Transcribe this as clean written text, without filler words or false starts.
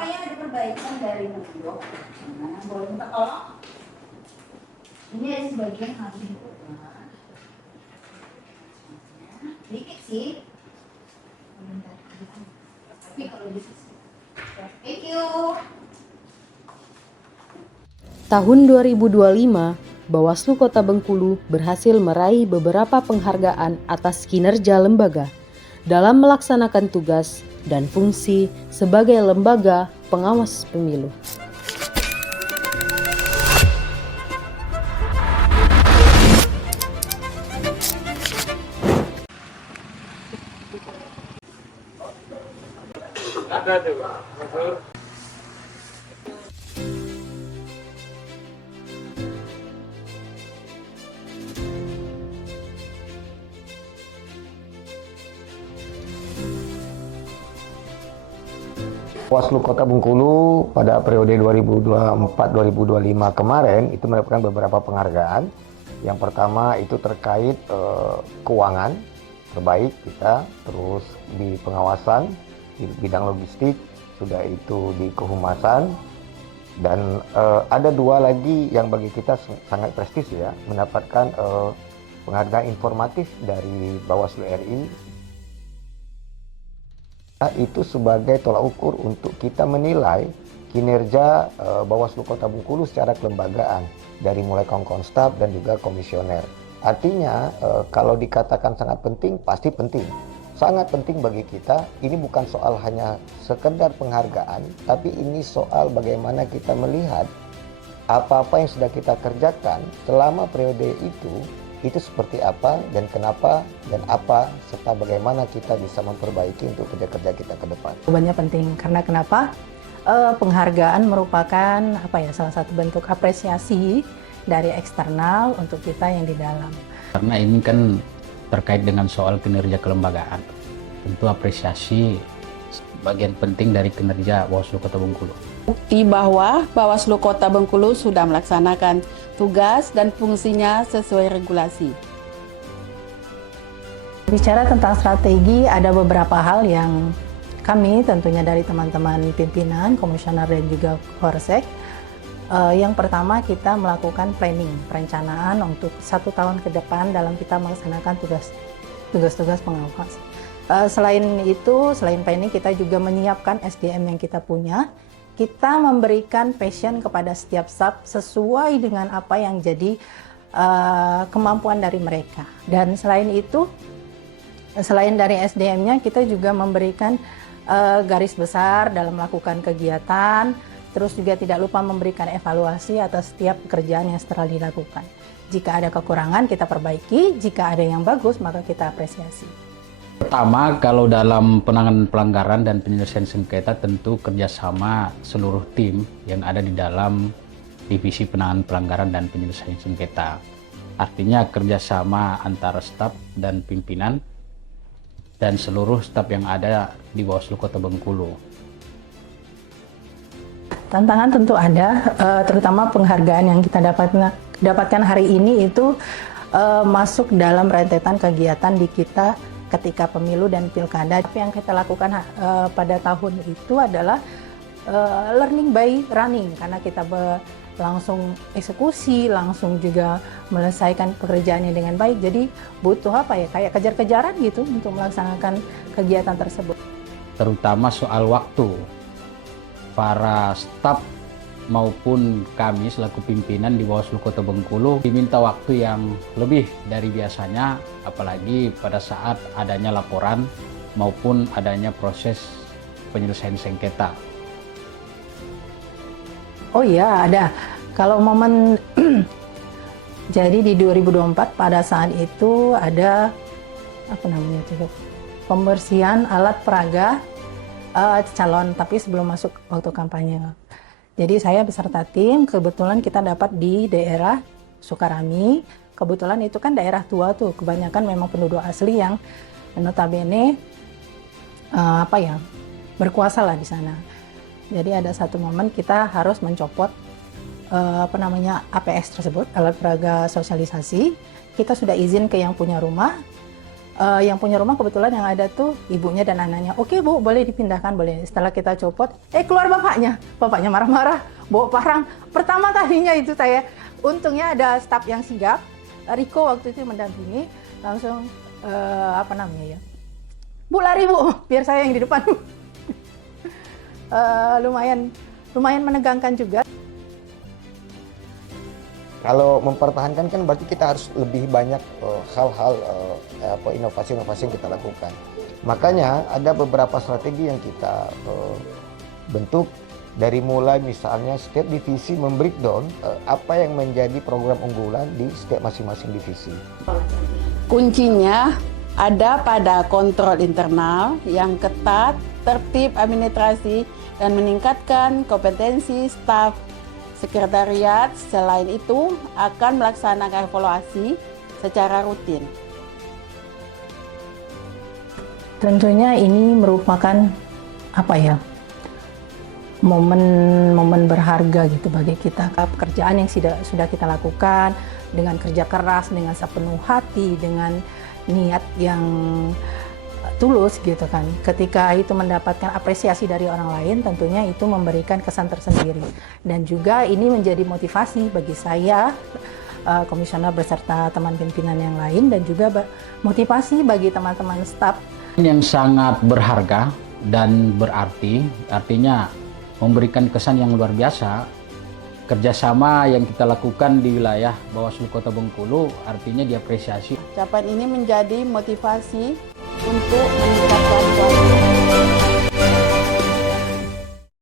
Saya ada perbaikan dari Nugro. Nah, boleh minta tolong? Ini ada sebagian harus diubah. Dikit sih. Tapi kalau bisa. Thank you. Tahun 2025, Bawaslu Kota Bengkulu berhasil meraih beberapa penghargaan atas kinerja lembaga dalam melaksanakan tugas dan fungsi sebagai lembaga pengawas pemilu. Bawaslu Kota Bengkulu pada periode 2024-2025 kemarin itu mendapatkan beberapa penghargaan. Yang pertama itu terkait keuangan terbaik kita, terus di pengawasan, di bidang logistik, sudah itu di kehumasan, dan ada dua lagi yang bagi kita sangat prestis ya, mendapatkan penghargaan informatif dari Bawaslu RI. Itu sebagai tolak ukur untuk kita menilai kinerja Bawaslu Kota Bengkulu secara kelembagaan dari mulai kawan-kawan staf dan juga komisioner. Artinya kalau dikatakan sangat penting, pasti penting. Sangat penting bagi kita. Ini bukan soal hanya sekedar penghargaan, tapi ini soal bagaimana kita melihat apa-apa yang sudah kita kerjakan selama periode itu seperti apa dan kenapa dan apa, serta bagaimana kita bisa memperbaiki untuk kerja-kerja kita ke depan. Jawabannya penting karena kenapa? Penghargaan merupakan salah satu bentuk apresiasi dari eksternal untuk kita yang di dalam. Karena ini kan terkait dengan soal kinerja kelembagaan. Tentu apresiasi bagian penting dari kinerja Bawaslu Kota Bengkulu. Bukti bahwa Bawaslu Kota Bengkulu sudah melaksanakan tugas dan fungsinya sesuai regulasi. Bicara tentang strategi, ada beberapa hal yang kami tentunya dari teman-teman pimpinan, komisioner dan juga Korsek. Yang pertama kita melakukan planning, perencanaan untuk 1 tahun ke depan dalam kita melaksanakan tugas-tugas pengawas. Selain itu, selain planning, kita juga menyiapkan SDM yang kita punya. Kita memberikan passion kepada setiap staff sesuai dengan apa yang jadi kemampuan dari mereka. Dan selain itu, selain dari SDM-nya, kita juga memberikan garis besar dalam melakukan kegiatan. Terus juga tidak lupa memberikan evaluasi atas setiap pekerjaan yang setelah dilakukan. Jika ada kekurangan, kita perbaiki. Jika ada yang bagus, maka kita apresiasi. Pertama, kalau dalam penanganan pelanggaran dan penyelesaian sengketa, tentu kerjasama seluruh tim yang ada di dalam divisi penanganan pelanggaran dan penyelesaian sengketa. Artinya kerjasama antara staf dan pimpinan dan seluruh staf yang ada di Bawaslu Kota Bengkulu. Tantangan tentu ada, terutama penghargaan yang kita dapatkan hari ini itu masuk dalam rentetan kegiatan di kita ketika pemilu dan pilkada. Tapi yang kita lakukan pada tahun itu adalah learning by running, karena kita langsung eksekusi, langsung juga menyelesaikan pekerjaannya dengan baik. Jadi butuh kayak kejar-kejaran gitu untuk melaksanakan kegiatan tersebut. Terutama soal waktu. Para staf maupun kami selaku pimpinan di Bawaslu Kota Bengkulu diminta waktu yang lebih dari biasanya, apalagi pada saat adanya laporan maupun adanya proses penyelesaian sengketa. Oh iya, ada. Kalau momen jadi di 2024 pada saat itu ada pembersihan alat peraga calon, tapi sebelum masuk waktu kampanye. Jadi saya beserta tim, kebetulan kita dapat di daerah Sukarami. Kebetulan itu kan daerah tua tuh, kebanyakan memang penduduk asli yang notabene berkuasa lah di sana. Jadi ada satu momen kita harus mencopot APS tersebut, alat peraga sosialisasi. Kita sudah izin ke yang punya rumah, yang punya rumah kebetulan yang ada tuh ibunya dan anaknya. Oke Bu, boleh dipindahkan, boleh. Setelah kita copot, keluar bapaknya marah-marah, bawa parang. Pertama kalinya itu saya, untungnya ada staf yang sigap, Riko waktu itu mendampingi, langsung Bu lari Bu, biar saya yang di depan. lumayan menegangkan juga. Kalau mempertahankan kan berarti kita harus lebih banyak hal-hal inovasi-inovasi yang kita lakukan. Makanya ada beberapa strategi yang kita bentuk dari mulai misalnya setiap divisi membreakdown apa yang menjadi program unggulan di setiap masing-masing divisi. Kuncinya ada pada kontrol internal yang ketat, tertib administrasi, dan meningkatkan kompetensi staf sekretariat. Selain itu, akan melaksanakan evaluasi secara rutin. Tentunya ini merupakan momen berharga gitu bagi kita. Pekerjaan yang sudah kita lakukan dengan kerja keras, dengan sepenuh hati, dengan niat yang tulus gitu kan. Ketika itu mendapatkan apresiasi dari orang lain, tentunya itu memberikan kesan tersendiri. Dan juga ini menjadi motivasi bagi saya, komisioner beserta teman pimpinan yang lain, dan juga motivasi bagi teman-teman staf. Yang sangat berharga dan berarti, artinya memberikan kesan yang luar biasa. Kerjasama yang kita lakukan di wilayah Bawaslu Kota Bengkulu artinya diapresiasi. Capaian ini menjadi motivasi untuk meningkatkan kualitas